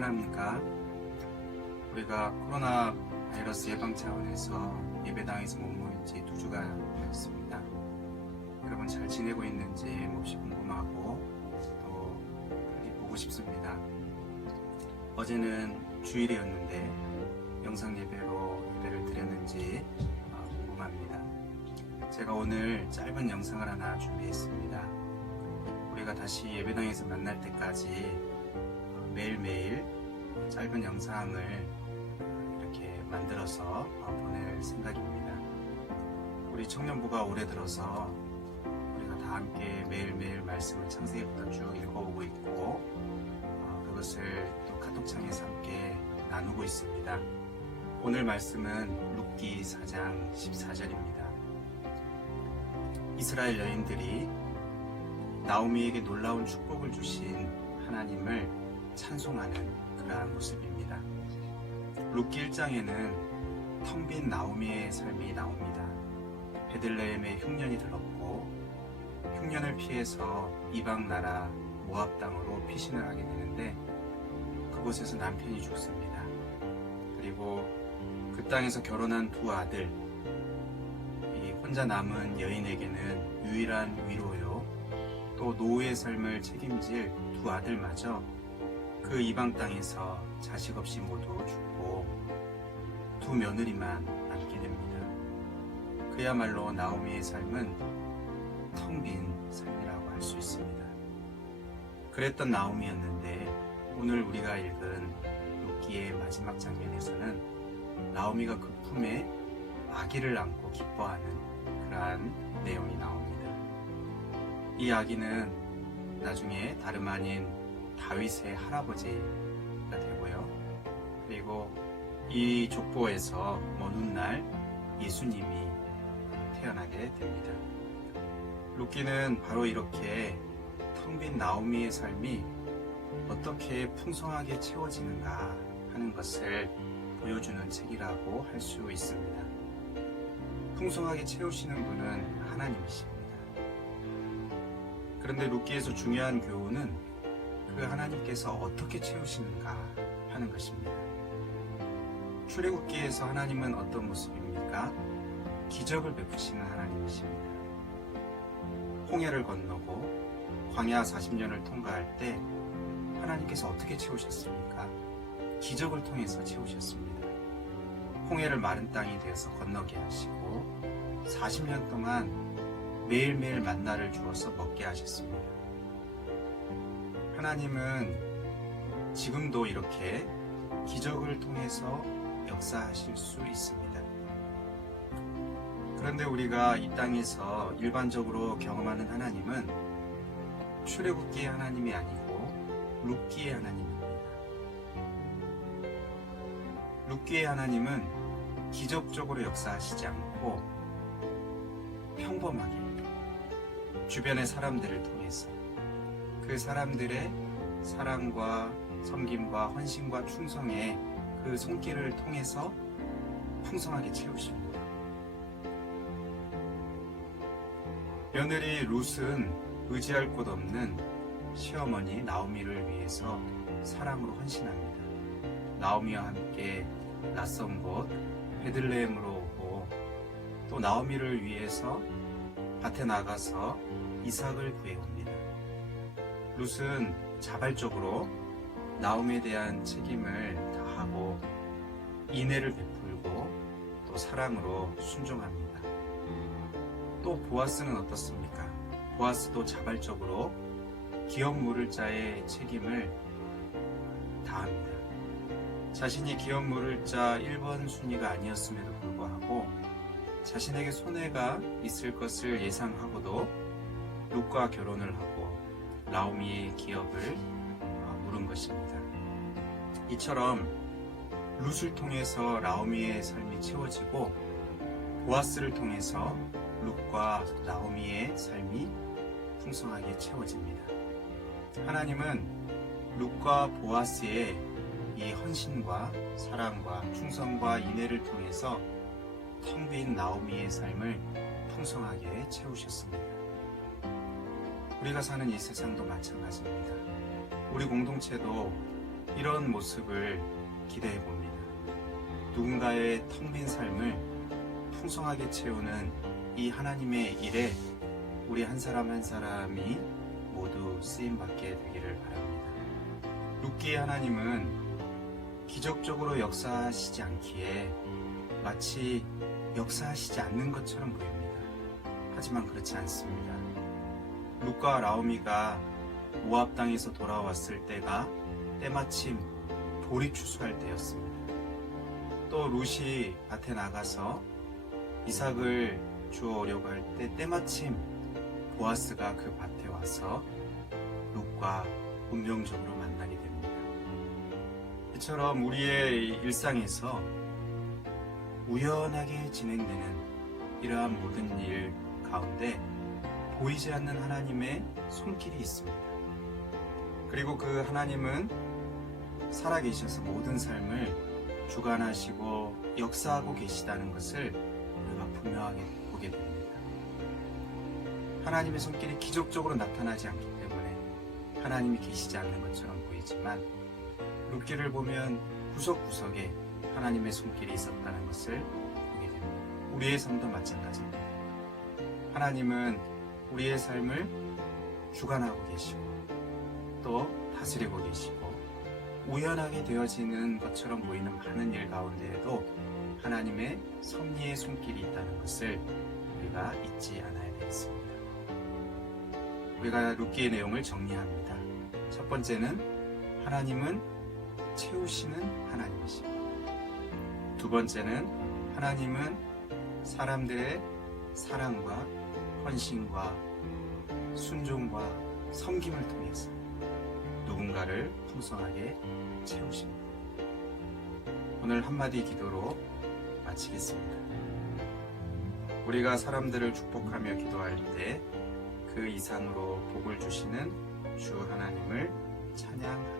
평안합니까? 우리가 코로나 바이러스 예방 차원에서 예배당에서 못 모인 지 2주가 되었습니다. 여러분 잘 지내고 있는지 몹시 궁금하고 또 빨리 보고 싶습니다. 어제는 주일이었는데 영상 예배로 예배를 드렸는지 궁금합니다. 제가 오늘 짧은 영상을 하나 준비했습니다. 우리가 다시 예배당에서 만날 때까지 매일매일 짧은 영상을 이렇게 만들어서 보낼 생각입니다. 우리 청년부가 올해 들어서 우리가 다 함께 매일매일 말씀을 창세기부터 쭉 읽어오고 있고 그것을 또 카톡창에서 함께 나누고 있습니다. 오늘 말씀은 룻기 4장 14절입니다. 이스라엘 여인들이 나오미에게 놀라운 축복을 주신 하나님을 찬송하는 그러한 모습입니다. 룻기 1장에는 텅 빈 나오미의 삶이 나옵니다. 베들레헴에 흉년이 들었고 흉년을 피해서 이방 나라 모압 땅으로 피신을 하게 되는데 그곳에서 남편이 죽습니다. 그리고 그 땅에서 결혼한 두 아들, 이 혼자 남은 여인에게는 유일한 위로요, 또 노후의 삶을 책임질 두 아들마저 그 이방 땅에서 자식 없이 모두 죽고 두 며느리만 남게 됩니다. 그야말로 나오미의 삶은 텅 빈 삶이라고 할 수 있습니다. 그랬던 나오미였는데 오늘 우리가 읽은 룻기의 마지막 장면에서는 나오미가 그 품에 아기를 안고 기뻐하는 그러한 내용이 나옵니다. 이 아기는 나중에 다름 아닌 다윗의 할아버지가 되고요. 그리고 이 족보에서 먼 훗날 예수님이 태어나게 됩니다. 룻기는 바로 이렇게 텅 빈 나오미의 삶이 어떻게 풍성하게 채워지는가 하는 것을 보여주는 책이라고 할 수 있습니다. 풍성하게 채우시는 분은 하나님이십니다. 그런데 룻기에서 중요한 교훈은 그 하나님께서 어떻게 채우시는가 하는 것입니다. 출애굽기에서 하나님은 어떤 모습입니까? 기적을 베푸시는 하나님이십니다. 홍해를 건너고 광야 40년을 통과할 때 하나님께서 어떻게 채우셨습니까? 기적을 통해서 채우셨습니다. 홍해를 마른 땅이 되어서 건너게 하시고 40년 동안 매일매일 만나를 주어서 먹게 하셨습니다. 하나님은 지금도 이렇게 기적을 통해서 역사하실 수 있습니다. 그런데 우리가 이 땅에서 일반적으로 경험하는 하나님은 출애굽기의 하나님이 아니고 룻기의 하나님입니다. 룻기의 하나님은 기적적으로 역사하시지 않고 평범하게 주변의 사람들을 통해서 그 사람들의 사랑과 섬김과 헌신과 충성의 그 손길을 통해서 풍성하게 채우십니다. 며느리 룻은 의지할 곳 없는 시어머니 나오미를 위해서 사랑으로 헌신합니다. 나오미와 함께 낯선 곳 베들레헴으로 오고 또 나오미를 위해서 밭에 나가서 이삭을 구해옵니다. 룻은 자발적으로 나오미에 대한 책임을 다하고 인애를 베풀고 또 사랑으로 순종합니다. 또 보아스는 어떻습니까? 보아스도 자발적으로 기업 물을 자의 책임을 다합니다. 자신이 기업 물을 자 1번 순위가 아니었음에도 불구하고 자신에게 손해가 있을 것을 예상하고도 룻과 결혼을 하고 나오미의 기업을 물은 것입니다. 이처럼 룻을 통해서 나오미의 삶이 채워지고 보아스를 통해서 룻과 나오미의 삶이 풍성하게 채워집니다. 하나님은 룻과 보아스의 이 헌신과 사랑과 충성과 인애를 통해서 텅 빈 나오미의 삶을 풍성하게 채우셨습니다. 우리가 사는 이 세상도 마찬가지입니다. 우리 공동체도 이런 모습을 기대해 봅니다. 누군가의 텅 빈 삶을 풍성하게 채우는 이 하나님의 일에 우리 한 사람 한 사람이 모두 쓰임받게 되기를 바랍니다. 룻기의 하나님은 기적적으로 역사하시지 않기에 마치 역사하시지 않는 것처럼 보입니다. 하지만 그렇지 않습니다. 룻과 라오미가 모압 땅에서 돌아왔을 때가 때마침 보리 추수할 때였습니다. 또 룻이 밭에 나가서 이삭을 주워오려고 할 때 때마침 보아스가 그 밭에 와서 룻과 운명적으로 만나게 됩니다. 이처럼 우리의 일상에서 우연하게 진행되는 이러한 모든 일 가운데 보이지 않는 하나님의 손길이 있습니다. 그리고 그 하나님은 살아계셔서 모든 삶을 주관하시고 역사하고 계시다는 것을 우리가 분명하게 보게 됩니다. 하나님의 손길이 기적적으로 나타나지 않기 때문에 하나님이 계시지 않는 것처럼 보이지만 룻기를 보면 구석구석에 하나님의 손길이 있었다는 것을 보게 됩니다. 우리의 삶도 마찬가지입니다. 하나님은 우리의 삶을 주관하고 계시고 또 다스리고 계시고 우연하게 되어지는 것처럼 보이는 많은 일 가운데에도 하나님의 섭리의 손길이 있다는 것을 우리가 잊지 않아야 되겠습니다. 우리가 룻기의 내용을 정리합니다. 첫 번째는 하나님은 채우시는 하나님이시고, 두 번째는 하나님은 사람들의 사랑과 헌신과 순종과 섬김을 통해서 누군가를 풍성하게 채우십니다. 오늘 한마디 기도로 마치겠습니다. 우리가 사람들을 축복하며 기도할 때 그 이상으로 복을 주시는 주 하나님을 찬양합니다.